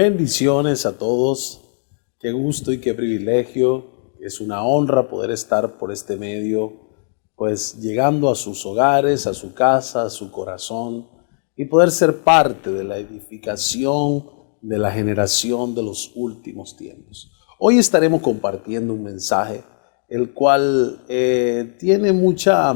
Bendiciones a todos. Qué gusto y qué privilegio. Es una honra poder estar por este medio, pues llegando a sus hogares, a su casa, a su corazón y poder ser parte de la edificación de la generación de los últimos tiempos. Hoy estaremos compartiendo un mensaje el cual tiene mucha,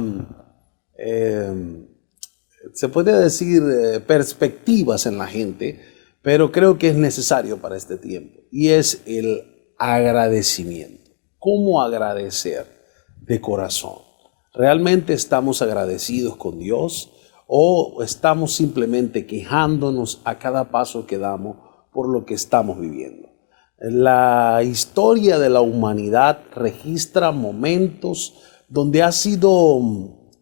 se puede decir, perspectivas en la gente, pero creo que es necesario para este tiempo, y es el agradecimiento. ¿Cómo agradecer de corazón? ¿Realmente estamos agradecidos con Dios o estamos simplemente quejándonos a cada paso que damos por lo que estamos viviendo? La historia de la humanidad registra momentos donde ha sido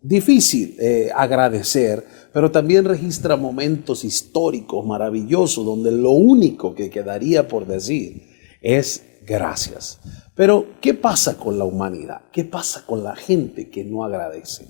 difícil agradecer, pero también registra momentos históricos maravillosos donde lo único que quedaría por decir es gracias. Pero, ¿qué pasa con la humanidad? ¿Qué pasa con la gente que no agradece?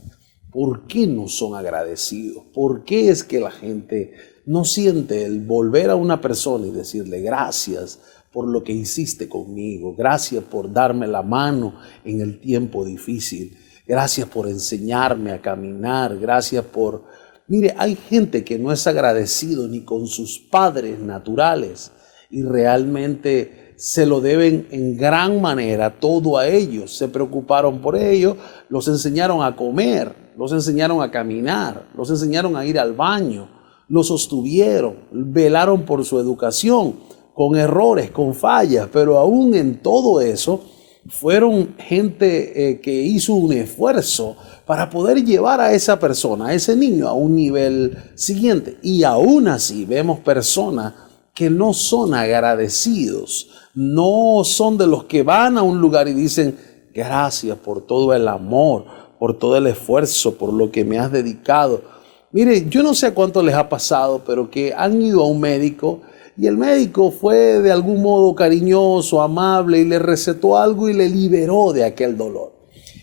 ¿Por qué no son agradecidos? ¿Por qué es que la gente no siente el volver a una persona y decirle gracias por lo que hiciste conmigo? Gracias por darme la mano en el tiempo difícil. Gracias por enseñarme a caminar. Gracias por... Mire, hay gente que no es agradecido ni con sus padres naturales y realmente se lo deben en gran manera todo a ellos. Se preocuparon por ellos, los enseñaron a comer, los enseñaron a caminar, los enseñaron a ir al baño, los sostuvieron, velaron por su educación, con errores, con fallas, pero aún en todo eso fueron gente que hizo un esfuerzo para poder llevar a esa persona, a ese niño, a un nivel siguiente. Y aún así vemos personas que no son agradecidos, no son de los que van a un lugar y dicen gracias por todo el amor, por todo el esfuerzo, por lo que me has dedicado. Mire, yo no sé a cuánto les ha pasado, pero que han ido a un médico y el médico fue de algún modo cariñoso, amable y le recetó algo y le liberó de aquel dolor.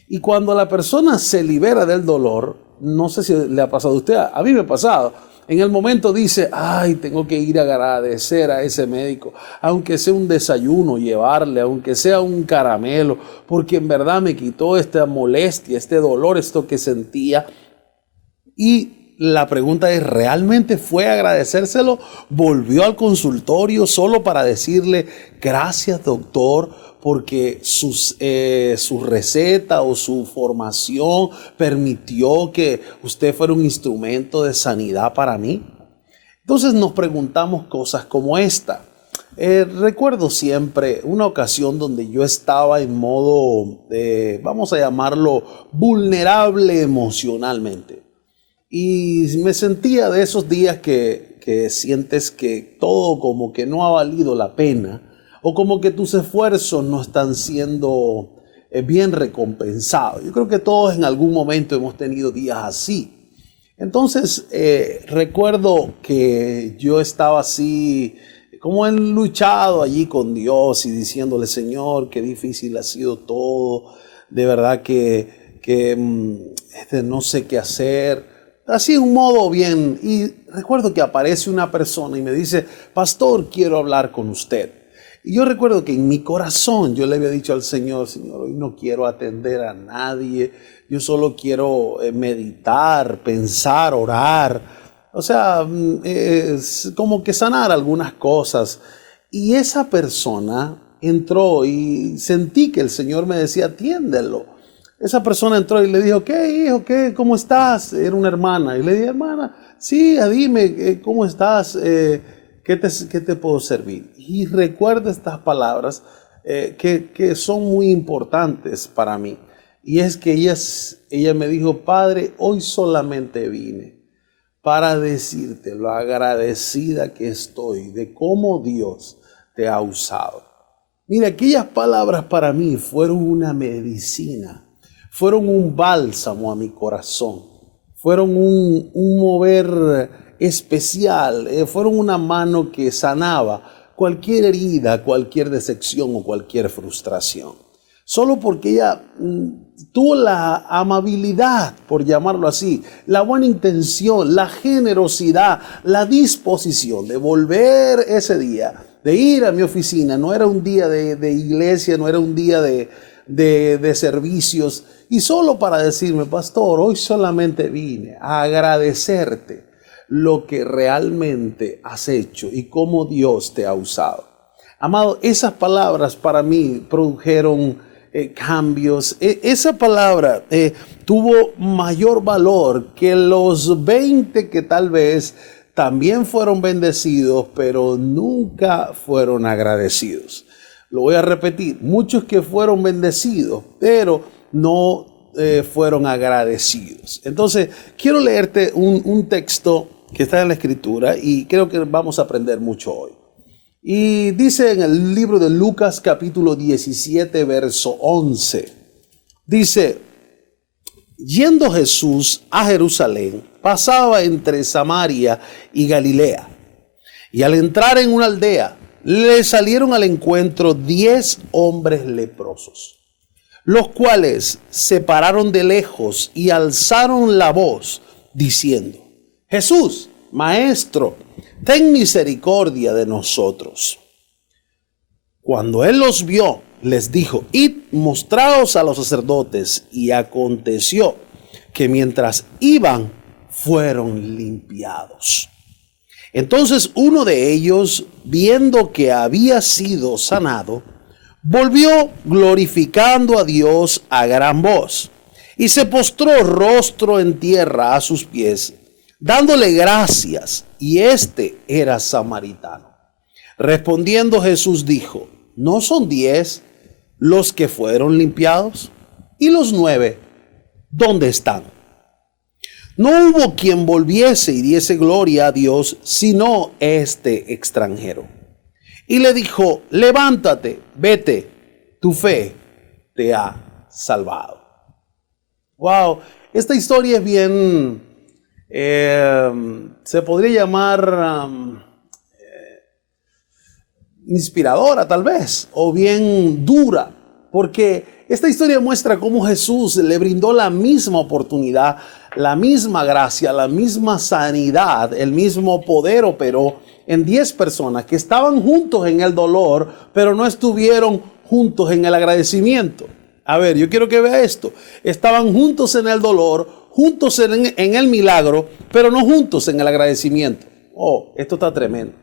Y cuando la persona se libera del dolor, no sé si le ha pasado a usted, a mí me ha pasado, en el momento dice, ay, tengo que ir a agradecer a ese médico, aunque sea un desayuno, llevarle, aunque sea un caramelo, porque en verdad me quitó esta molestia, este dolor, esto que sentía. Y la pregunta es, ¿realmente fue a agradecérselo? ¿Volvió al consultorio solo para decirle, gracias doctor, porque su receta o su formación permitió que usted fuera un instrumento de sanidad para mí? Entonces nos preguntamos cosas como esta. Recuerdo siempre una ocasión donde yo estaba en modo, vamos a llamarlo, vulnerable emocionalmente. Y me sentía de esos días que sientes que todo como que no ha valido la pena, o como que tus esfuerzos no están siendo bien recompensados. Yo creo que todos en algún momento hemos tenido días así. Entonces recuerdo que yo estaba así como enluchado allí con Dios y diciéndole, Señor, qué difícil ha sido todo, de verdad que no sé qué hacer. Así en un modo bien. Y recuerdo que aparece una persona y me dice, pastor, quiero hablar con usted. Y yo recuerdo que en mi corazón yo le había dicho al Señor, Señor, hoy no quiero atender a nadie, yo solo quiero meditar, pensar, orar, o sea, como que sanar algunas cosas. Y esa persona entró y sentí que el Señor me decía, atiéndelo. Esa persona entró y le dijo, ¿qué hijo? ¿Qué? ¿Cómo estás? Era una hermana. Y le dije, hermana, sí, dime, ¿cómo estás? ¿Qué te puedo servir? Y recuerdo estas palabras que son muy importantes para mí. Y es que ella me dijo, Padre, hoy solamente vine para decirte lo agradecida que estoy de cómo Dios te ha usado. Mira, aquellas palabras para mí fueron una medicina, fueron un bálsamo a mi corazón, fueron un mover especial, fueron una mano que sanaba cualquier herida, cualquier decepción o cualquier frustración. Solo porque ella tuvo la amabilidad, por llamarlo así, la buena intención, la generosidad, la disposición de volver ese día, de ir a mi oficina. No era un día de iglesia, no era un día de servicios. Y solo para decirme, pastor, hoy solamente vine a agradecerte lo que realmente has hecho y cómo Dios te ha usado. Amado, esas palabras para mí produjeron cambios. Esa palabra tuvo mayor valor que los 20 que tal vez también fueron bendecidos, pero nunca fueron agradecidos. Lo voy a repetir, muchos que fueron bendecidos, pero no fueron agradecidos. Entonces, quiero leerte un texto que está en la Escritura y creo que vamos a aprender mucho hoy. Y dice en el libro de Lucas capítulo 17, verso 11, dice: yendo Jesús a Jerusalén, pasaba entre Samaria y Galilea. Y al entrar en una aldea, le salieron al encuentro 10 hombres leprosos, los cuales se pararon de lejos y alzaron la voz, diciendo: Jesús, Maestro, ten misericordia de nosotros. Cuando él los vio, les dijo: id, mostraos a los sacerdotes. Y aconteció que mientras iban, fueron limpiados. Entonces uno de ellos, viendo que había sido sanado, volvió glorificando a Dios a gran voz, y se postró rostro en tierra a sus pies, dándole gracias, y este era samaritano. Respondiendo Jesús dijo: ¿no son 10 los que fueron limpiados? ¿Y los 9 dónde están? No hubo quien volviese y diese gloria a Dios, sino este extranjero. Y le dijo: levántate, vete, tu fe te ha salvado. Wow, esta historia es bien, se podría llamar inspiradora tal vez, o bien dura, porque esta historia muestra cómo Jesús le brindó la misma oportunidad, la misma gracia, la misma sanidad, el mismo poder operó en 10 personas que estaban juntos en el dolor, pero no estuvieron juntos en el agradecimiento. A ver, yo quiero que vea esto. Estaban juntos en el dolor, juntos en el milagro, pero no juntos en el agradecimiento. Oh, esto está tremendo.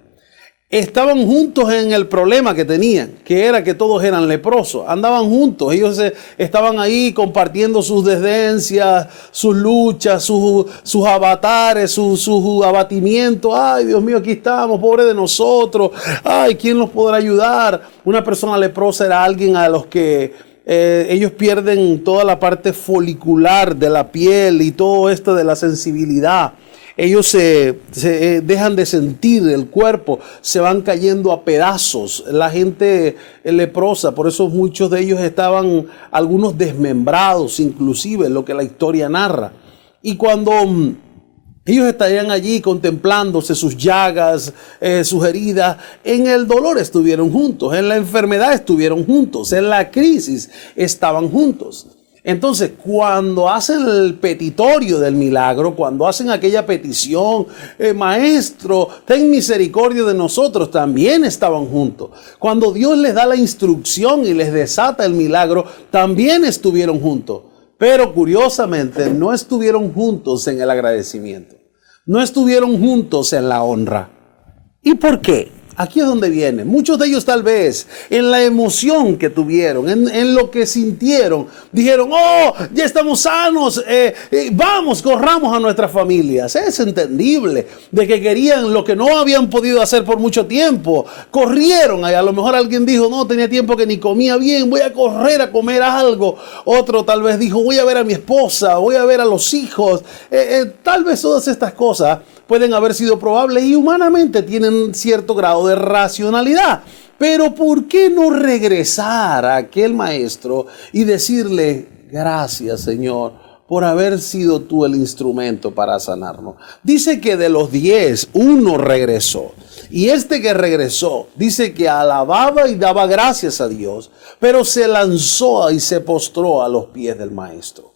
Estaban juntos en el problema que tenían, que era que todos eran leprosos. Andaban juntos, ellos estaban ahí compartiendo sus desdencias, sus luchas, sus avatares, sus abatimientos. Ay, Dios mío, aquí estamos, pobre de nosotros. Ay, ¿quién nos podrá ayudar? Una persona leprosa era alguien a los que ellos pierden toda la parte folicular de la piel y todo esto de la sensibilidad. Ellos se dejan de sentir el cuerpo, se van cayendo a pedazos. La gente leprosa, por eso muchos de ellos estaban, algunos desmembrados, inclusive, lo que la historia narra. Y cuando ellos estarían allí contemplándose sus llagas, sus heridas, en el dolor estuvieron juntos, en la enfermedad estuvieron juntos, en la crisis estaban juntos. Entonces, cuando hacen el petitorio del milagro, cuando hacen aquella petición, Maestro, ten misericordia de nosotros, también estaban juntos. Cuando Dios les da la instrucción y les desata el milagro, también estuvieron juntos. Pero curiosamente, no estuvieron juntos en el agradecimiento. No estuvieron juntos en la honra. ¿Y por qué? Aquí es donde viene. Muchos de ellos tal vez en la emoción que tuvieron, en lo que sintieron, dijeron: oh, ya estamos sanos, vamos, corramos a nuestras familias. Es entendible de que querían lo que no habían podido hacer por mucho tiempo. Corrieron, a lo mejor alguien dijo: no, tenía tiempo que ni comía bien, voy a correr a comer algo. Otro tal vez dijo: voy a ver a mi esposa, voy a ver a los hijos. Tal vez todas estas cosas pueden haber sido probables y humanamente tienen cierto grado de racionalidad. Pero ¿por qué no regresar a aquel maestro y decirle: gracias, Señor, por haber sido tú el instrumento para sanarnos? Dice que de los 10, uno regresó. Y este que regresó, dice que alababa y daba gracias a Dios, pero se lanzó y se postró a los pies del maestro.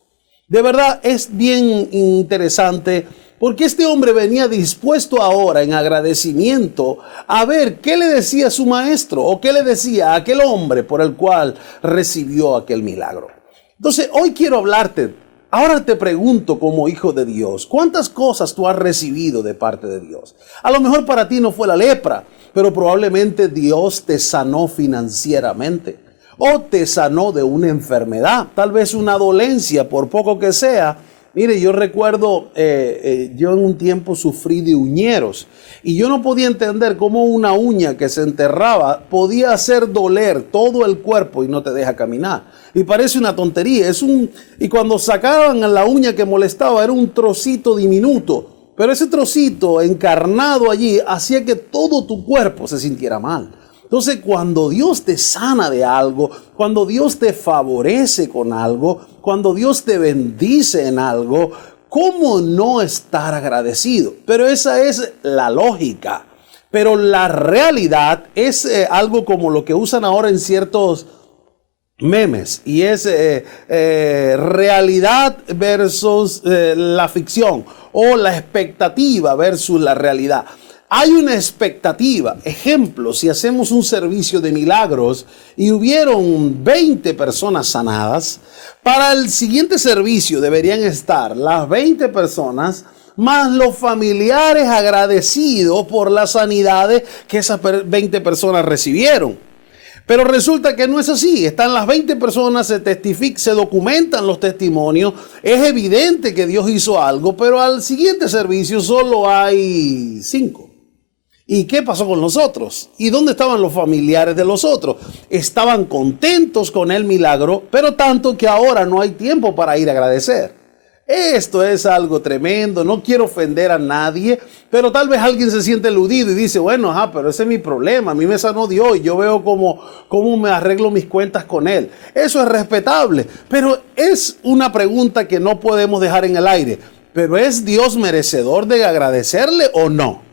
De verdad es bien interesante Porque este hombre venía dispuesto ahora en agradecimiento a ver qué le decía su maestro o qué le decía a aquel hombre por el cual recibió aquel milagro. Entonces, hoy quiero hablarte. Ahora te pregunto como hijo de Dios, ¿cuántas cosas tú has recibido de parte de Dios? A lo mejor para ti no fue la lepra, pero probablemente Dios te sanó financieramente o te sanó de una enfermedad, tal vez una dolencia, por poco que sea. Mire, yo recuerdo, yo en un tiempo sufrí de uñeros y yo no podía entender cómo una uña que se enterraba podía hacer doler todo el cuerpo y no te deja caminar. Y parece una tontería, y cuando sacaban la uña que molestaba era un trocito diminuto, pero ese trocito encarnado allí hacía que todo tu cuerpo se sintiera mal. Entonces, cuando Dios te sana de algo, cuando Dios te favorece con algo, cuando Dios te bendice en algo, ¿cómo no estar agradecido? Pero esa es la lógica. Pero la realidad es algo como lo que usan ahora en ciertos memes, y es realidad versus la ficción, o la expectativa versus la realidad. Hay una expectativa. Ejemplo, si hacemos un servicio de milagros y hubieron 20 personas sanadas, para el siguiente servicio deberían estar las 20 personas más los familiares agradecidos por las sanidades que esas 20 personas recibieron. Pero resulta que no es así. Están las 20 personas, se documentan los testimonios. Es evidente que Dios hizo algo, pero al siguiente servicio solo hay 5. ¿Y qué pasó con los otros? ¿Y dónde estaban los familiares de los otros? Estaban contentos con el milagro, pero tanto que ahora no hay tiempo para ir a agradecer. Esto es algo tremendo, no quiero ofender a nadie, pero tal vez alguien se siente eludido y dice, bueno, pero ese es mi problema, a mí me sanó Dios y yo veo cómo me arreglo mis cuentas con Él. Eso es respetable, pero es una pregunta que no podemos dejar en el aire. ¿Pero es Dios merecedor de agradecerle o no?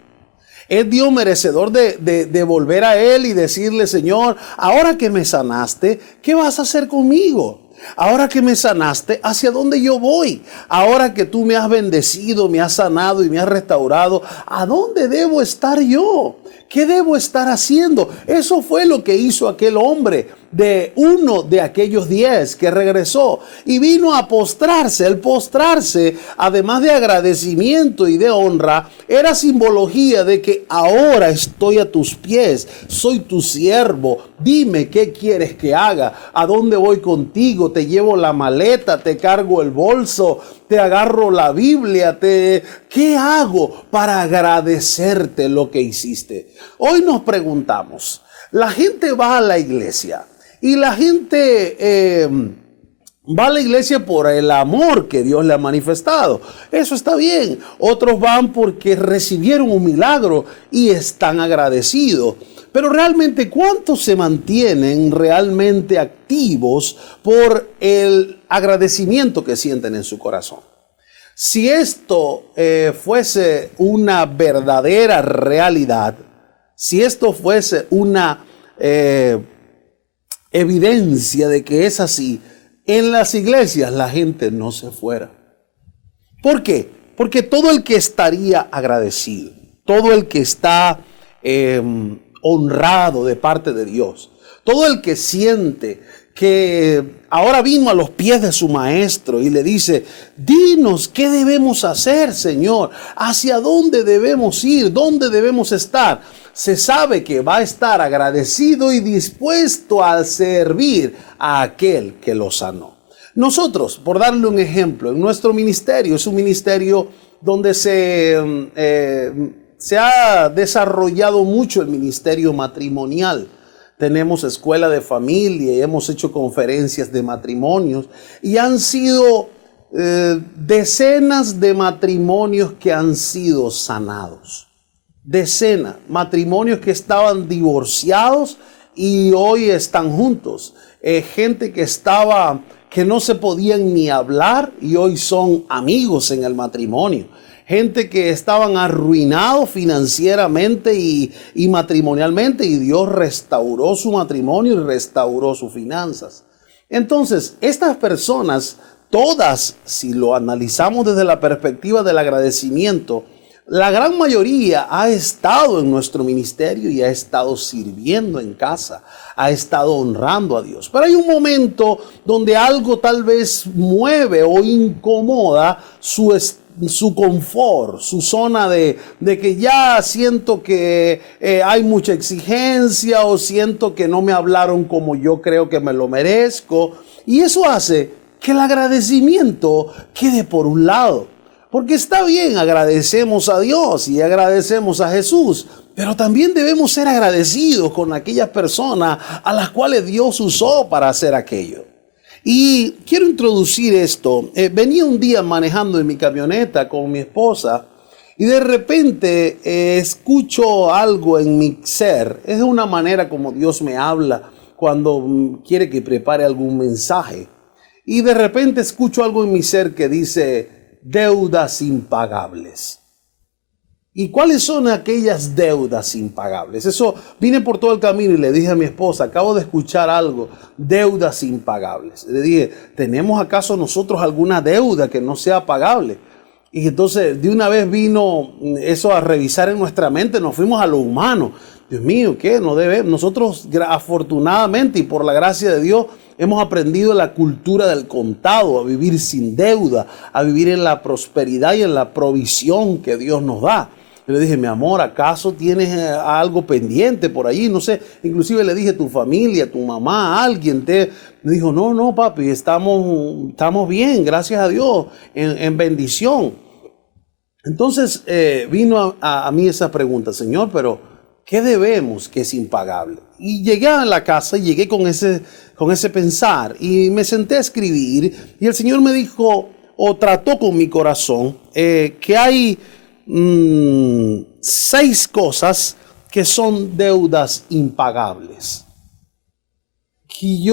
¿Es Dios merecedor de volver a Él y decirle, Señor, ahora que me sanaste, ¿qué vas a hacer conmigo? Ahora que me sanaste, ¿hacia dónde yo voy? Ahora que tú me has bendecido, me has sanado y me has restaurado, ¿a dónde debo estar yo? ¿Qué debo estar haciendo? Eso fue lo que hizo aquel hombre, de uno de aquellos 10 que regresó y vino a postrarse. El postrarse, además de agradecimiento y de honra, era simbología de que ahora estoy a tus pies, soy tu siervo, dime qué quieres que haga, a dónde voy contigo, te llevo la maleta, te cargo el bolso, te agarro la Biblia, ¿qué hago para agradecerte lo que hiciste? Hoy nos preguntamos, la gente va a la iglesia y la gente va a la iglesia por el amor que Dios le ha manifestado. Eso está bien. Otros van porque recibieron un milagro y están agradecidos. Pero realmente, ¿cuántos se mantienen realmente activos por el agradecimiento que sienten en su corazón? Si esto fuese una verdadera realidad, si esto fuese una evidencia de que es así, en las iglesias la gente no se fuera. ¿Por qué? Porque todo el que estaría agradecido, todo el que está honrado de parte de Dios, todo el que siente que ahora vino a los pies de su maestro y le dice, dinos qué debemos hacer, Señor, hacia dónde debemos ir, dónde debemos estar. Se sabe que va a estar agradecido y dispuesto a servir a aquel que lo sanó. Nosotros, por darle un ejemplo, en nuestro ministerio, es un ministerio donde se ha desarrollado mucho el ministerio matrimonial. Tenemos escuela de familia y hemos hecho conferencias de matrimonios y han sido decenas de matrimonios que han sido sanados. Decenas, matrimonios que estaban divorciados y hoy están juntos. Gente que no se podían ni hablar y hoy son amigos en el matrimonio. Gente que estaban arruinados financieramente y matrimonialmente y Dios restauró su matrimonio y restauró sus finanzas. Entonces, estas personas todas, si lo analizamos desde la perspectiva del agradecimiento, la gran mayoría ha estado en nuestro ministerio y ha estado sirviendo en casa, ha estado honrando a Dios. Pero hay un momento donde algo tal vez mueve o incomoda su confort, su zona de que ya siento que hay mucha exigencia o siento que no me hablaron como yo creo que me lo merezco. Y eso hace que el agradecimiento quede por un lado. Porque está bien, agradecemos a Dios y agradecemos a Jesús, pero también debemos ser agradecidos con aquellas personas a las cuales Dios usó para hacer aquello. Y quiero introducir esto. Venía un día manejando en mi camioneta con mi esposa y de repente escucho algo en mi ser. Es una manera como Dios me habla cuando quiere que prepare algún mensaje. Y de repente escucho algo en mi ser que dice: deudas impagables. ¿Y cuáles son aquellas deudas impagables? Eso, vine por todo el camino y le dije a mi esposa, acabo de escuchar algo, deudas impagables. Le dije, ¿tenemos acaso nosotros alguna deuda que no sea pagable? Y entonces de una vez vino eso a revisar en nuestra mente, nos fuimos a lo humano. Dios mío, ¿qué? No debemos. Nosotros afortunadamente y por la gracia de Dios hemos aprendido la cultura del contado, a vivir sin deuda, a vivir en la prosperidad y en la provisión que Dios nos da. Yo le dije, mi amor, ¿acaso tienes algo pendiente por allí? No sé, inclusive le dije, tu familia, tu mamá, alguien me dijo, no, papi, estamos bien, gracias a Dios, en bendición. Entonces vino a mí esa pregunta, Señor, pero ¿qué debemos que es impagable? Y llegué a la casa y llegué con ese pensar y me senté a escribir y el Señor me dijo o trató con mi corazón que hay 6 cosas que son deudas impagables. Y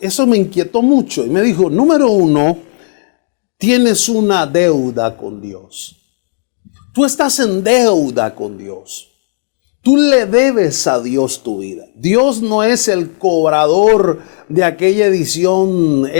eso me inquietó mucho y me dijo, número 1, tienes una deuda con Dios. Tú estás en deuda con Dios. Tú le debes a Dios tu vida. Dios no es el cobrador de aquella edición,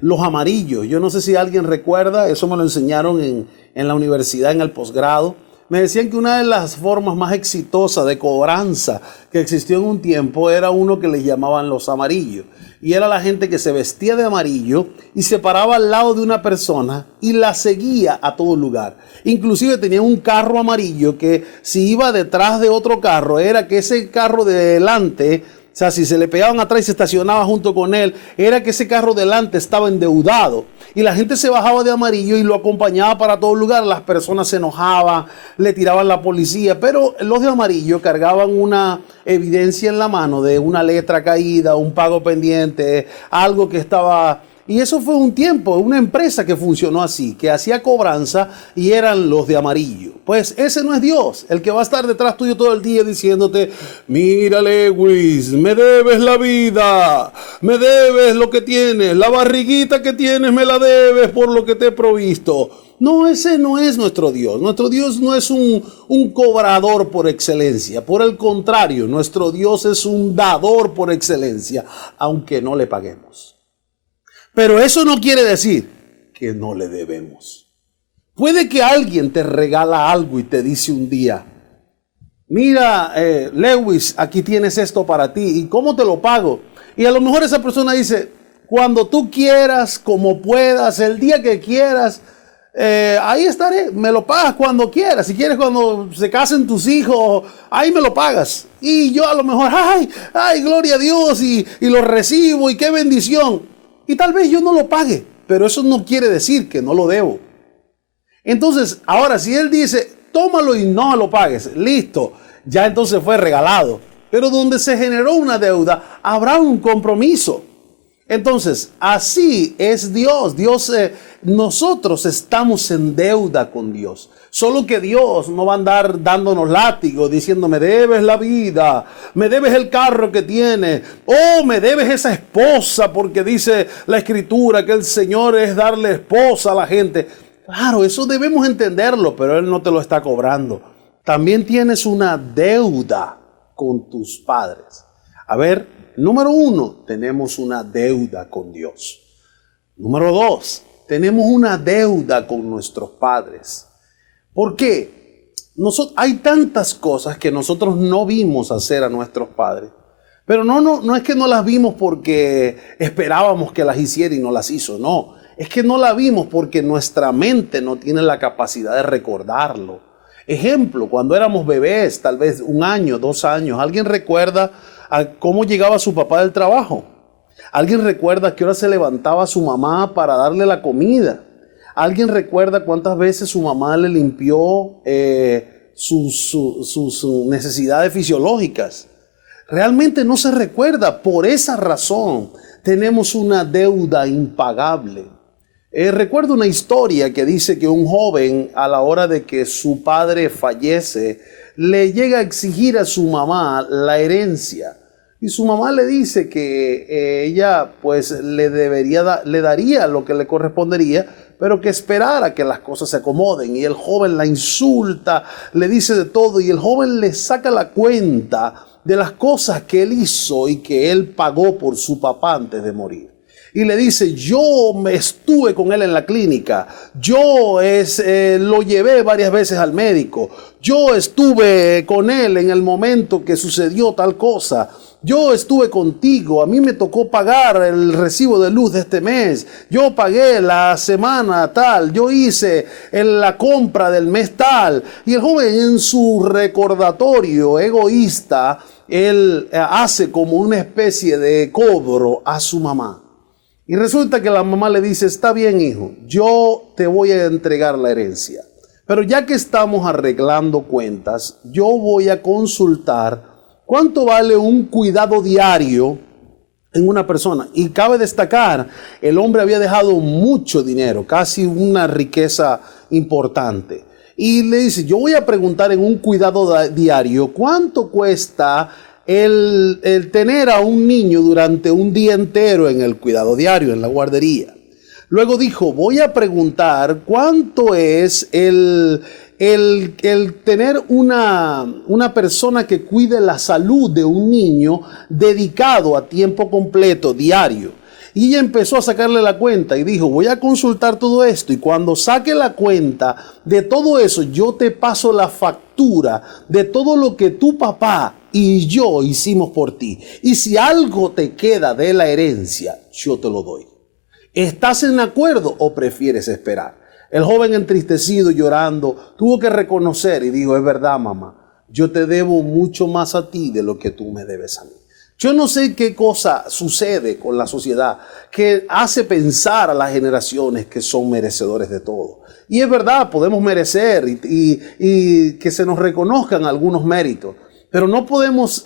los amarillos. Yo no sé si alguien recuerda, eso me lo enseñaron en la universidad, en el posgrado. Me decían que una de las formas más exitosas de cobranza que existió en un tiempo era uno que les llamaban los amarillos. Y era la gente que se vestía de amarillo y se paraba al lado de una persona y la seguía a todo lugar. Inclusive tenía un carro amarillo que si iba detrás de otro carro, era que ese carro de delante, o sea, si se le pegaban atrás y se estacionaba junto con él, era que ese carro delante estaba endeudado. Y la gente se bajaba de amarillo y lo acompañaba para todo lugar. Las personas se enojaban, le tiraban la policía, pero los de amarillo cargaban una evidencia en la mano de una letra caída, un pago pendiente, algo que estaba... Y eso fue un tiempo, una empresa que funcionó así, que hacía cobranza y eran los de amarillo. Pues ese no es Dios, el que va a estar detrás tuyo todo el día diciéndote, mira Lewis, me debes la vida, me debes lo que tienes, la barriguita que tienes me la debes por lo que te he provisto. No, ese no es nuestro Dios. Nuestro Dios no es un cobrador por excelencia. Por el contrario, nuestro Dios es un dador por excelencia, aunque no le paguemos. Pero eso no quiere decir que no le debemos. Puede que alguien te regala algo y te dice un día, mira, Lewis, aquí tienes esto para ti, ¿y cómo te lo pago? Y a lo mejor esa persona dice, cuando tú quieras, como puedas, el día que quieras, ahí estaré, me lo pagas cuando quieras. Si quieres cuando se casen tus hijos, ahí me lo pagas. Y yo a lo mejor, ay, gloria a Dios, y lo recibo, y qué bendición. Y tal vez yo no lo pague, pero eso no quiere decir que no lo debo. Entonces, ahora si él dice, tómalo y no lo pagues, listo, ya entonces fue regalado. Pero donde se generó una deuda, habrá un compromiso. Entonces, así es Dios. Nosotros estamos en deuda con Dios. Solo que Dios no va a andar dándonos látigo diciendo, me debes la vida, me debes el carro que tienes, o me debes esa esposa, porque dice la Escritura que el Señor es darle esposa a la gente. Claro, eso debemos entenderlo, pero Él no te lo está cobrando. También tienes una deuda con tus padres. A ver, número 1, tenemos una deuda con Dios. Número 2, tenemos una deuda con nuestros padres. ¿Por qué? Hay tantas cosas que nosotros no vimos hacer a nuestros padres. Pero no es que no las vimos porque esperábamos que las hiciera y no las hizo, no. Es que no la vimos porque nuestra mente no tiene la capacidad de recordarlo. Ejemplo, cuando éramos bebés, tal vez 1 año, 2 años, ¿alguien recuerda cómo llegaba su papá del trabajo? ¿Alguien recuerda a qué hora se levantaba su mamá para darle la comida? ¿Alguien recuerda cuántas veces su mamá le limpió sus necesidades fisiológicas? Realmente no se recuerda. Por esa razón tenemos una deuda impagable. Recuerdo una historia que dice que un joven, a la hora de que su padre fallece, le llega a exigir a su mamá la herencia. Y su mamá le dice que ella pues le daría lo que le correspondería, pero que esperara que las cosas se acomoden. Y el joven la insulta, le dice de todo, y el joven le saca la cuenta de las cosas que él hizo y que él pagó por su papá antes de morir. Y le dice, yo me estuve con él en la clínica, yo lo llevé varias veces al médico, yo estuve con él en el momento que sucedió tal cosa, yo estuve contigo, a mí me tocó pagar el recibo de luz de este mes, yo pagué la semana tal, yo hice la compra del mes tal. Y el joven, en su recordatorio egoísta, él hace como una especie de cobro a su mamá. Y resulta que la mamá le dice, está bien, hijo, yo te voy a entregar la herencia. Pero ya que estamos arreglando cuentas, yo voy a consultar cuánto vale un cuidado diario en una persona. Y cabe destacar, el hombre había dejado mucho dinero, casi una riqueza importante. Y le dice, yo voy a preguntar en un cuidado diario, ¿cuánto cuesta el tener a un niño durante un día entero en el cuidado diario, en la guardería? Luego dijo, voy a preguntar cuánto es el tener una persona que cuide la salud de un niño dedicado a tiempo completo, diario. Y ella empezó a sacarle la cuenta y dijo, voy a consultar todo esto, y cuando saque la cuenta de todo eso, yo te paso la factura de todo lo que tu papá y yo hicimos por ti. Y si algo te queda de la herencia, yo te lo doy. ¿Estás en acuerdo o prefieres esperar? El joven, entristecido, llorando, tuvo que reconocer y dijo, es verdad, mamá, yo te debo mucho más a ti de lo que tú me debes a mí. Yo no sé qué cosa sucede con la sociedad que hace pensar a las generaciones que son merecedores de todo. Y es verdad, podemos merecer y que se nos reconozcan algunos méritos, pero no podemos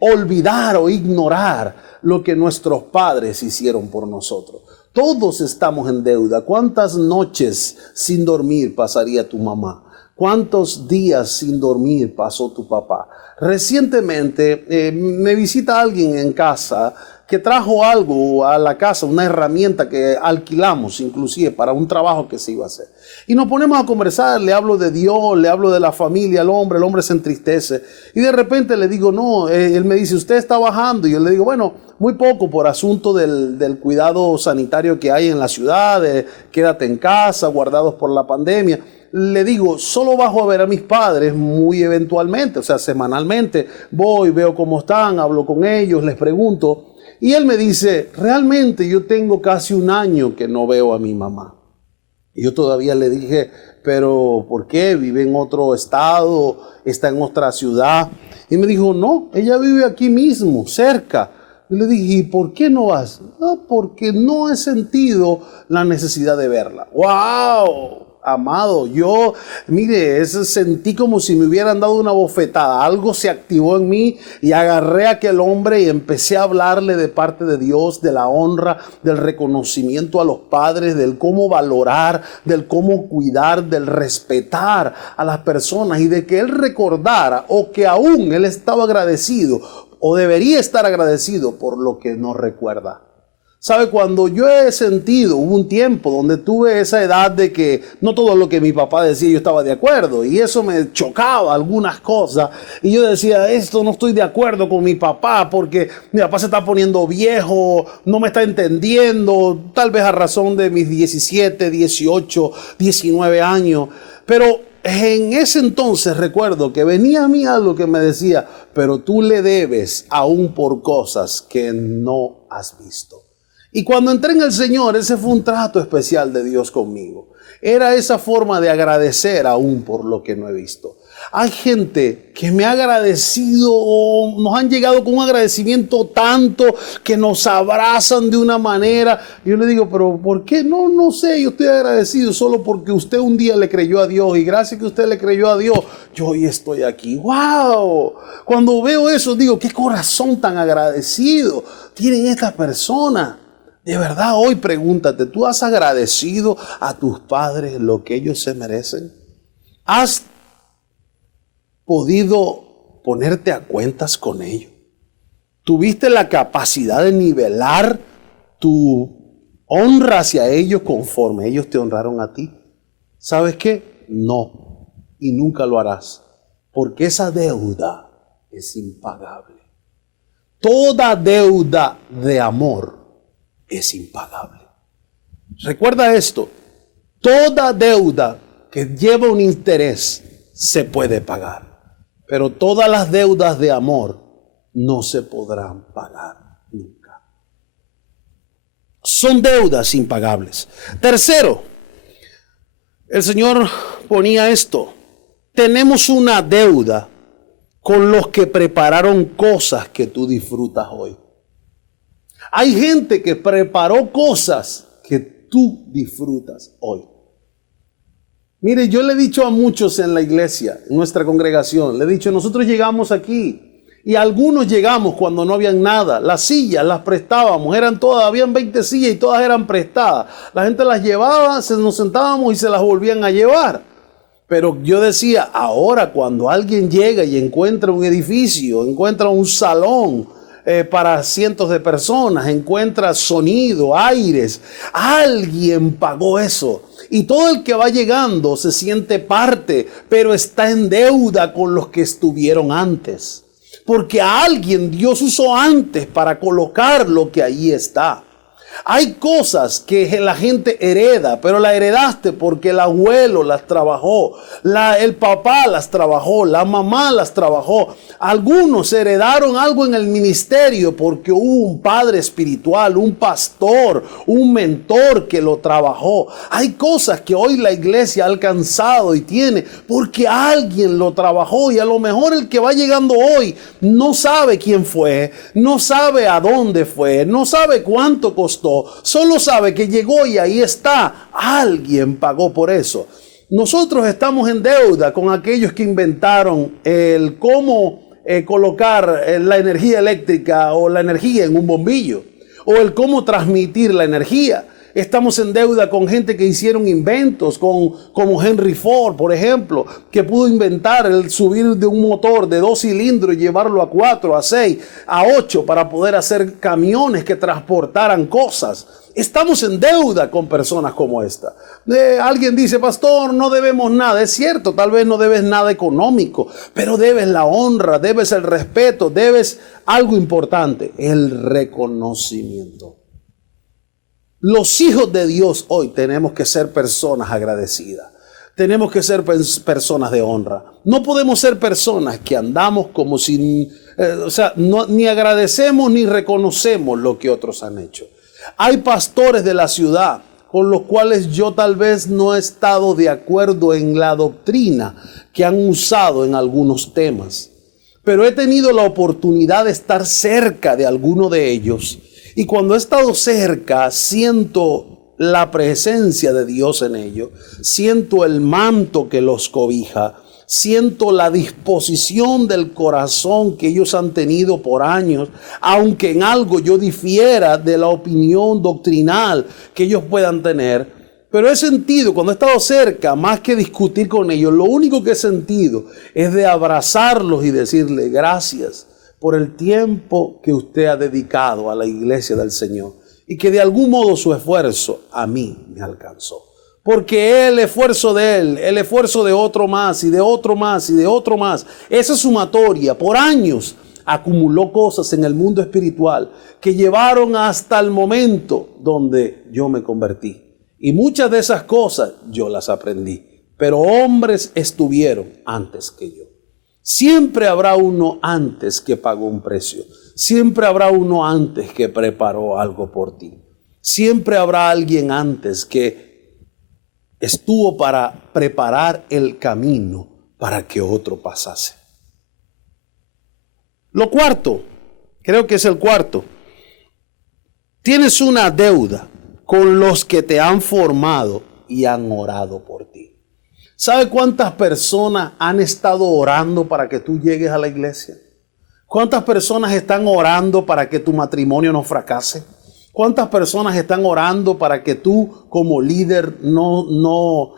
olvidar o ignorar lo que nuestros padres hicieron por nosotros. Todos estamos en deuda. ¿Cuántas noches sin dormir pasaría tu mamá? ¿Cuántos días sin dormir pasó tu papá? Recientemente me visita alguien en casa que trajo algo a la casa, una herramienta que alquilamos inclusive para un trabajo que se iba a hacer. Y nos ponemos a conversar, le hablo de Dios, le hablo de la familia, el hombre se entristece. Y de repente le digo, no, él me dice, usted está bajando. Y yo le digo, bueno, muy poco por asunto del cuidado sanitario que hay en la ciudad, quédate en casa, guardados por la pandemia. Le digo, solo bajo a ver a mis padres muy eventualmente, o sea, semanalmente. Voy, veo cómo están, hablo con ellos, les pregunto. Y él me dice, realmente yo tengo casi 1 año que no veo a mi mamá. Y yo todavía le dije, pero ¿por qué? ¿Vive en otro estado? ¿Está en otra ciudad? Y me dijo, no, ella vive aquí mismo, cerca. Y le dije, ¿y por qué no vas? No, porque no he sentido la necesidad de verla. ¡Wow! Amado, yo, mire, sentí como si me hubieran dado una bofetada. Algo se activó en mí y agarré a aquel hombre y empecé a hablarle de parte de Dios, de la honra, del reconocimiento a los padres, del cómo valorar, del cómo cuidar, del respetar a las personas, y de que él recordara, o que aún él estaba agradecido o debería estar agradecido por lo que nos recuerda. ¿Sabe? Cuando yo he sentido, hubo un tiempo donde tuve esa edad de que no todo lo que mi papá decía yo estaba de acuerdo, y eso me chocaba algunas cosas, y yo decía, esto no estoy de acuerdo con mi papá porque mi papá se está poniendo viejo, no me está entendiendo, tal vez a razón de mis 17, 18, 19 años, pero en ese entonces recuerdo que venía a mí algo que me decía, pero tú le debes aún por cosas que no has visto. Y cuando entré en el Señor, ese fue un trato especial de Dios conmigo. Era esa forma de agradecer aún por lo que no he visto. Hay gente que me ha agradecido, o nos han llegado con un agradecimiento tanto que nos abrazan de una manera. Yo le digo, pero ¿por qué? No sé, yo estoy agradecido solo porque usted un día le creyó a Dios y gracias que usted le creyó a Dios, yo hoy estoy aquí. ¡Wow! Cuando veo eso digo, qué corazón tan agradecido tienen estas personas. De verdad, hoy pregúntate, ¿tú has agradecido a tus padres lo que ellos se merecen? ¿Has podido ponerte a cuentas con ellos? ¿Tuviste la capacidad de nivelar tu honra hacia ellos conforme ellos te honraron a ti? ¿Sabes qué? No, y nunca lo harás, porque esa deuda es impagable. Toda deuda de amor es impagable. Recuerda esto, toda deuda que lleva un interés se puede pagar, pero todas las deudas de amor no se podrán pagar nunca. Son deudas impagables. Tercero, el Señor ponía esto, tenemos una deuda con los que prepararon cosas que tú disfrutas hoy. Hay gente que preparó cosas que tú disfrutas hoy. Mire, yo le he dicho a muchos en la iglesia, en nuestra congregación, le he dicho, nosotros llegamos aquí y algunos llegamos cuando no habían nada. Las sillas las prestábamos, habían 20 sillas y todas eran prestadas. La gente las llevaba, nos sentábamos y se las volvían a llevar. Pero yo decía, ahora cuando alguien llega y encuentra un edificio, encuentra un salón, para cientos de personas, encuentra sonido, aires. Alguien pagó eso. Y todo el que va llegando se siente parte, pero está en deuda con los que estuvieron antes. Porque a alguien Dios usó antes para colocar lo que ahí está. Hay cosas que la gente hereda, pero la heredaste porque el abuelo las trabajó, el papá las trabajó, la mamá las trabajó. Algunos heredaron algo en el ministerio porque hubo un padre espiritual, un pastor, un mentor que lo trabajó. Hay cosas que hoy la iglesia ha alcanzado y tiene porque alguien lo trabajó, y a lo mejor el que va llegando hoy no sabe quién fue, no sabe a dónde fue, no sabe cuánto costó. Solo sabe que llegó y ahí está. Alguien pagó por eso. Nosotros estamos en deuda con aquellos que inventaron el cómo colocar la energía eléctrica o la energía en un bombillo, o el cómo transmitir la energía. Estamos en deuda con gente que hicieron inventos, como Henry Ford, por ejemplo, que pudo inventar el subir de un motor de 2 cilindros y llevarlo a 4, a 6, a 8 para poder hacer camiones que transportaran cosas. Estamos en deuda con personas como esta. Alguien dice, pastor, no debemos nada. Es cierto, tal vez no debes nada económico, pero debes la honra, debes el respeto, debes algo importante, el reconocimiento. Los hijos de Dios hoy tenemos que ser personas agradecidas. Tenemos que ser personas de honra. No podemos ser personas que andamos como si, ni agradecemos ni reconocemos lo que otros han hecho. Hay pastores de la ciudad con los cuales yo tal vez no he estado de acuerdo en la doctrina que han usado en algunos temas, pero he tenido la oportunidad de estar cerca de alguno de ellos. Y cuando he estado cerca, siento la presencia de Dios en ellos, siento el manto que los cobija, siento la disposición del corazón que ellos han tenido por años, aunque en algo yo difiera de la opinión doctrinal que ellos puedan tener. Pero he sentido, cuando he estado cerca, más que discutir con ellos, lo único que he sentido es de abrazarlos y decirle gracias por el tiempo que usted ha dedicado a la iglesia del Señor. y que de algún modo su esfuerzo a mí me alcanzó. Porque el esfuerzo de él, el esfuerzo de otro más y de otro más y de otro más, esa sumatoria por años acumuló cosas en el mundo espiritual que llevaron hasta el momento donde yo me convertí. Y muchas de esas cosas yo las aprendí, pero hombres estuvieron antes que yo. Siempre habrá uno antes que pagó un precio. Siempre habrá uno antes que preparó algo por ti. Siempre habrá alguien antes que estuvo para preparar el camino para que otro pasase. Lo cuarto, creo que es el cuarto. Tienes una deuda con los que te han formado y han orado por ti. ¿Sabe cuántas personas han estado orando para que tú llegues a la iglesia? ¿Cuántas personas están orando para que tu matrimonio no fracase? ¿Cuántas personas están orando para que tú como líder no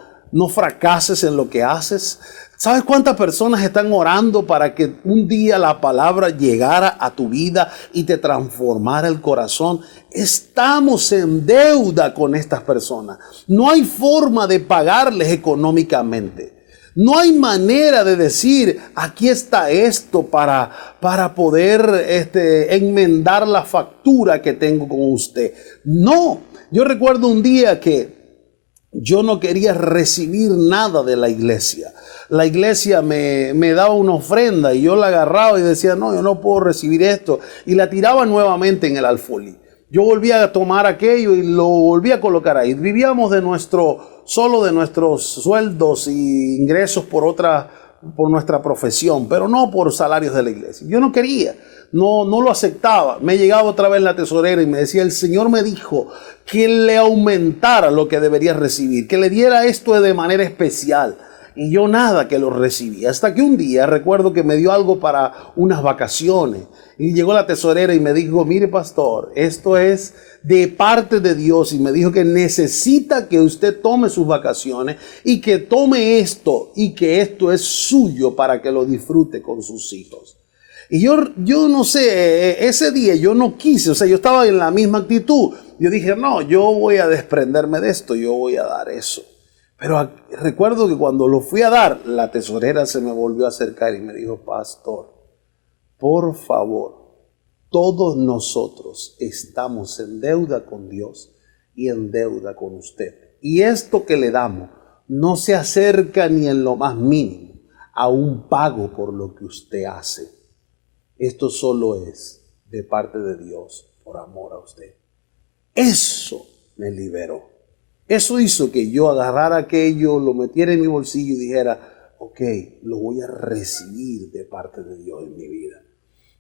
fracases en lo que haces? ¿Sabes cuántas personas están orando para que un día la palabra llegara a tu vida y te transformara el corazón? Estamos en deuda con estas personas. No hay forma de pagarles económicamente. No hay manera de decir, aquí está esto para poder enmendar la factura que tengo con usted. No, yo recuerdo un día que yo no quería recibir nada de la iglesia. La iglesia me daba una ofrenda y yo la agarraba y decía, no, yo no puedo recibir esto. Y la tiraba nuevamente en el alfolí. Yo volvía a tomar aquello y lo volvía a colocar ahí. Vivíamos solo de nuestros sueldos y ingresos por nuestra profesión, pero no por salarios de la iglesia. Yo no quería, no lo aceptaba. Me llegaba otra vez la tesorera y me decía, el Señor me dijo que le aumentara lo que debería recibir, que le diera esto de manera especial. Y yo nada que lo recibía. Hasta que un día recuerdo que me dio algo para unas vacaciones. Y llegó la tesorera y me dijo, mire pastor, esto es de parte de Dios. Y me dijo que necesita que usted tome sus vacaciones y que tome esto y que esto es suyo para que lo disfrute con sus hijos. Y yo no sé, ese día yo no quise, o sea, yo estaba en la misma actitud. Yo dije, no, yo voy a desprenderme de esto, yo voy a dar eso. Pero recuerdo que cuando lo fui a dar, la tesorera se me volvió a acercar y me dijo, pastor, por favor, todos nosotros estamos en deuda con Dios y en deuda con usted. Y esto que le damos no se acerca ni en lo más mínimo a un pago por lo que usted hace. Esto solo es de parte de Dios por amor a usted. Eso me liberó. Eso hizo que yo agarrara aquello, lo metiera en mi bolsillo y dijera, ok, lo voy a recibir de parte de Dios en mi vida.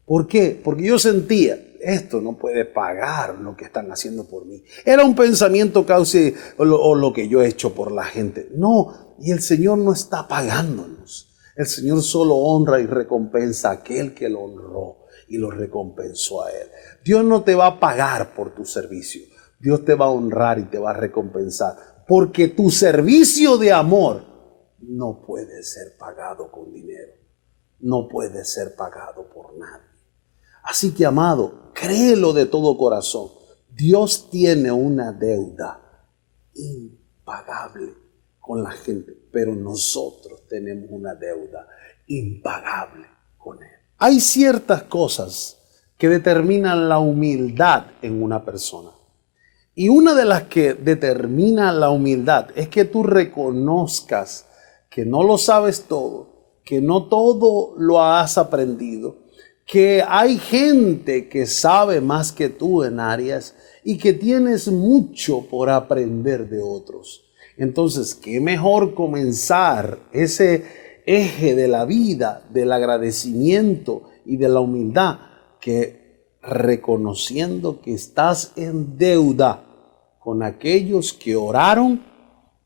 ¿Por qué? Porque yo sentía, esto no puede pagar lo que están haciendo por mí. Era un pensamiento casi o lo que yo he hecho por la gente. No, y el Señor no está pagándonos. El Señor solo honra y recompensa a aquel que lo honró y lo recompensó a él. Dios no te va a pagar por tu servicio. Dios te va a honrar y te va a recompensar. Porque tu servicio de amor no puede ser pagado con dinero. No puede ser pagado por nadie. Así que, amado, créelo de todo corazón. Dios tiene una deuda impagable con la gente, pero nosotros tenemos una deuda impagable con Él. Hay ciertas cosas que determinan la humildad en una persona. Y una de las que determina la humildad es que tú reconozcas que no lo sabes todo, que no todo lo has aprendido, que hay gente que sabe más que tú en áreas y que tienes mucho por aprender de otros. Entonces, qué mejor comenzar ese eje de la vida, del agradecimiento y de la humildad, que reconociendo que estás en deuda con aquellos que oraron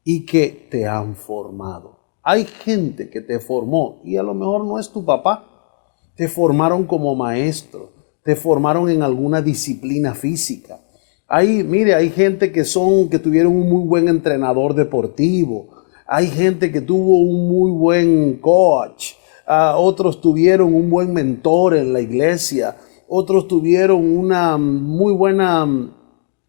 y que te han formado. Hay gente que te formó y a lo mejor no es tu papá. Te formaron como maestro, te formaron en alguna disciplina física. Hay gente que tuvieron un muy buen entrenador deportivo. Hay gente que tuvo un muy buen coach. Otros tuvieron un buen mentor en la iglesia. Otros tuvieron una muy buena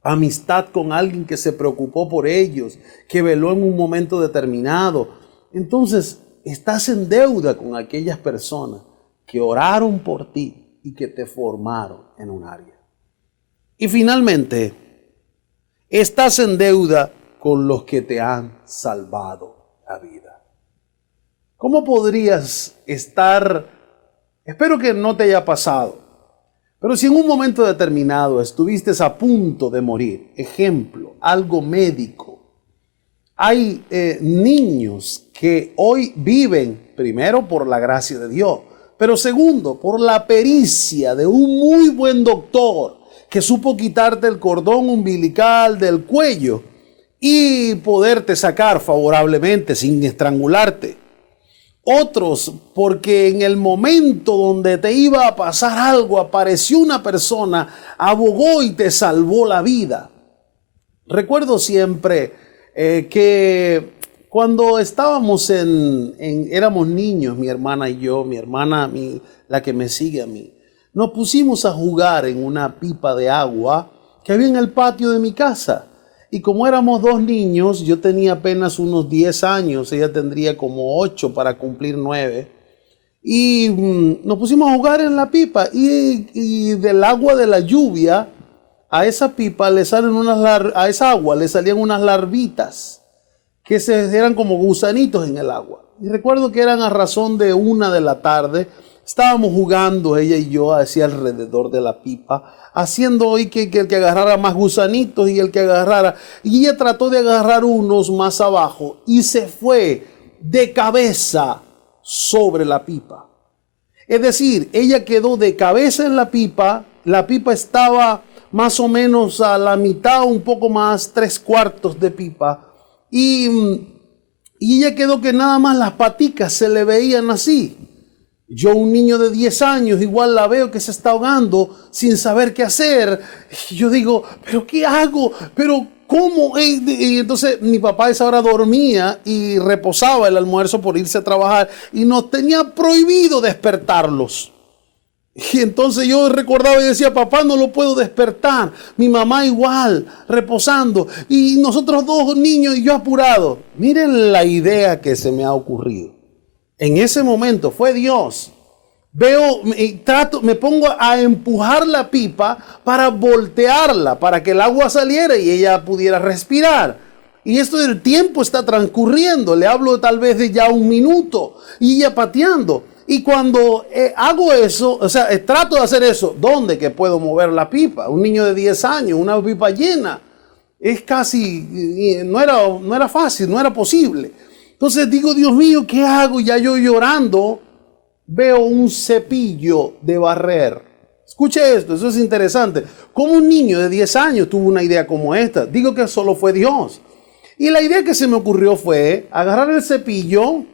amistad con alguien que se preocupó por ellos, que veló en un momento determinado. Entonces, estás en deuda con aquellas personas que oraron por ti y que te formaron en un área. Y finalmente, estás en deuda con los que te han salvado la vida. ¿Cómo podrías estar? Espero que no te haya pasado, pero si en un momento determinado estuviste a punto de morir, ejemplo, algo médico, hay niños que hoy viven, primero por la gracia de Dios, pero segundo, por la pericia de un muy buen doctor que supo quitarte el cordón umbilical del cuello y poderte sacar favorablemente sin estrangularte. Otros, porque en el momento donde te iba a pasar algo, apareció una persona, abogó y te salvó la vida. Recuerdo siempre que cuando estábamos éramos niños, mi hermana y yo, mi hermana, la que me sigue a mí, nos pusimos a jugar en una pipa de agua que había en el patio de mi casa. Y como éramos dos niños, yo tenía apenas unos 10 años, ella tendría como 8 para cumplir 9. Y nos pusimos a jugar en la pipa y del agua de la lluvia, a esa pipa le salen a esa agua le salían unas larvitas que eran como gusanitos en el agua. Y recuerdo que eran a razón de 1 de la tarde. Estábamos jugando ella y yo hacia alrededor de la pipa, haciendo hoy que el que agarrara más gusanitos y el que agarrara. Y ella trató de agarrar unos más abajo y se fue de cabeza sobre la pipa. Es decir, ella quedó de cabeza en la pipa estaba más o menos a la mitad, un poco más, 3/4 de pipa. Y ella quedó que nada más las paticas se le veían así. Yo, un niño de 10 años, igual la veo que se está ahogando sin saber qué hacer. Y yo digo, ¿pero qué hago? ¿Pero cómo? Y entonces mi papá a esa hora dormía y reposaba el almuerzo por irse a trabajar y nos tenía prohibido despertarlos. Y entonces yo recordaba y decía, papá, no lo puedo despertar. Mi mamá igual, reposando. Y nosotros dos niños y yo apurado. Miren la idea que se me ha ocurrido. En ese momento fue Dios. Me pongo a empujar la pipa para voltearla, para que el agua saliera y ella pudiera respirar. Y esto del tiempo está transcurriendo. Le hablo tal vez de ya 1 minuto y ella pateando. Y cuando hago eso, o sea, trato de hacer eso, ¿dónde que puedo mover la pipa? Un niño de 10 años, una pipa llena. Es casi, no era fácil, no era posible. Entonces digo, Dios mío, ¿qué hago? Ya yo llorando veo un cepillo de barrer. Escuche esto, eso es interesante. ¿Cómo un niño de 10 años tuvo una idea como esta? Digo que solo fue Dios. Y la idea que se me ocurrió fue agarrar el cepillo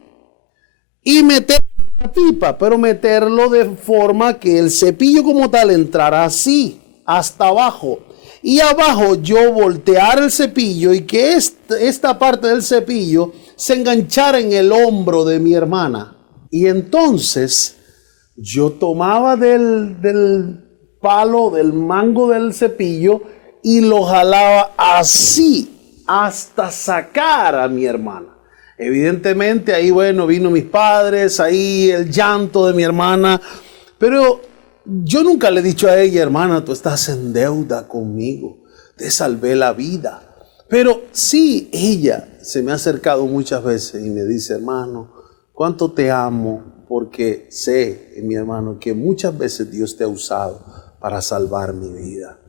y meterlo en la pipa, pero meterlo de forma que el cepillo como tal entrara así, hasta abajo. Y abajo yo voltear el cepillo y que esta parte del cepillo se enganchara en el hombro de mi hermana. Y entonces yo tomaba del palo, del mango del cepillo y lo jalaba así hasta sacar a mi hermana. Evidentemente ahí, bueno, vino mis padres, ahí el llanto de mi hermana, pero yo nunca le he dicho a ella, hermana, tú estás en deuda conmigo, te salvé la vida. Pero sí, ella se me ha acercado muchas veces y me dice, hermano, cuánto te amo, porque sé, mi hermano, que muchas veces Dios te ha usado para salvar mi vida.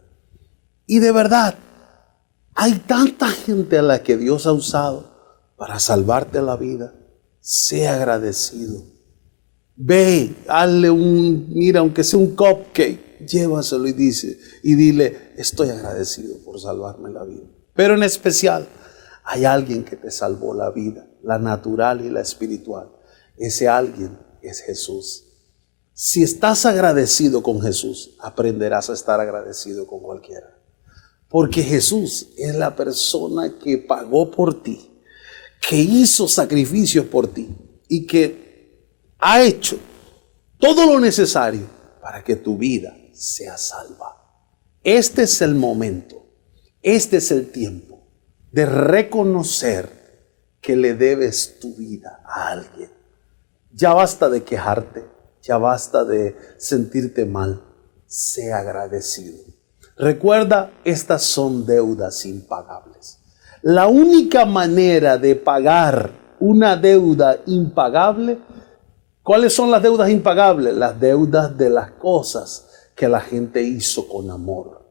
Y de verdad, hay tanta gente a la que Dios ha usado para salvarte la vida. Sé agradecido. Ve, hazle mira, aunque sea un cupcake, llévaselo y dile, estoy agradecido por salvarme la vida. Pero en especial, hay alguien que te salvó la vida, la natural y la espiritual. Ese alguien es Jesús. Si estás agradecido con Jesús, aprenderás a estar agradecido con cualquiera. Porque Jesús es la persona que pagó por ti, que hizo sacrificios por ti y que ha hecho todo lo necesario para que tu vida sea salva. Este es el momento Este es el tiempo de reconocer que le debes tu vida a alguien. Ya basta de quejarte, ya basta de sentirte mal. Sé agradecido. Recuerda, estas son deudas impagables. La única manera de pagar una deuda impagable, ¿cuáles son las deudas impagables? Las deudas de las cosas que la gente hizo con amor.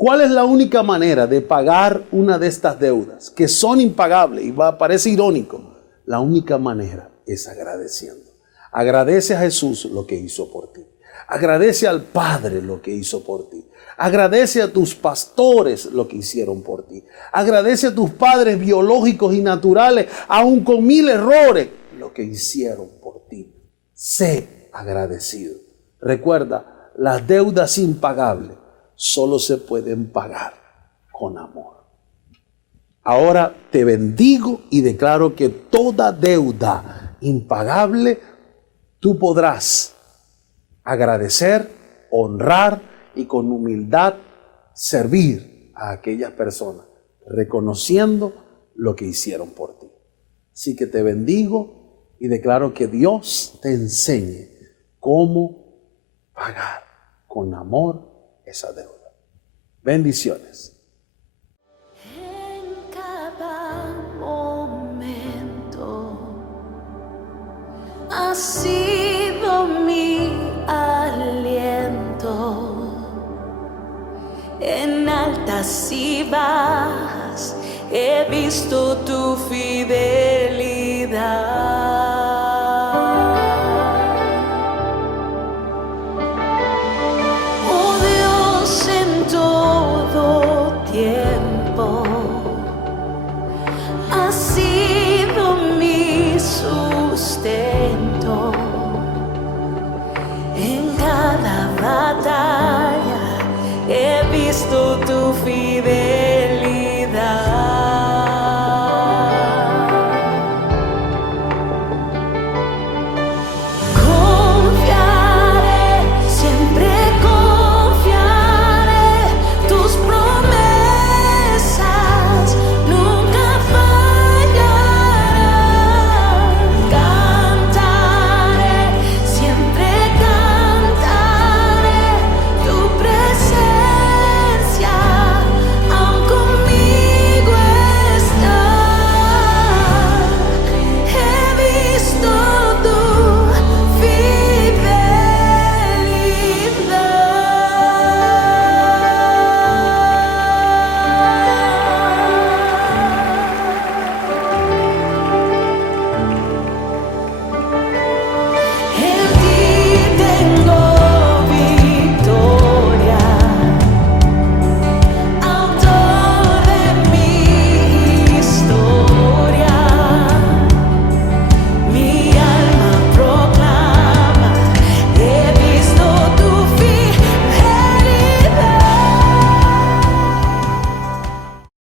¿Cuál es la única manera de pagar una de estas deudas que son impagables? Y parece irónico. La única manera es agradeciendo. Agradece a Jesús lo que hizo por ti. Agradece al Padre lo que hizo por ti. Agradece a tus pastores lo que hicieron por ti. Agradece a tus padres biológicos y naturales, aun con 1000 errores, lo que hicieron por ti. Sé agradecido. Recuerda, las deudas impagables solo se pueden pagar con amor. Ahora te bendigo y declaro que toda deuda impagable tú podrás agradecer, honrar y con humildad servir a aquellas personas, reconociendo lo que hicieron por ti. Así que te bendigo y declaro que Dios te enseñe cómo pagar con amor esa deuda. Bendiciones. En cada momento ha sido mi aliento. En altas y bajas he visto tu fidelidad.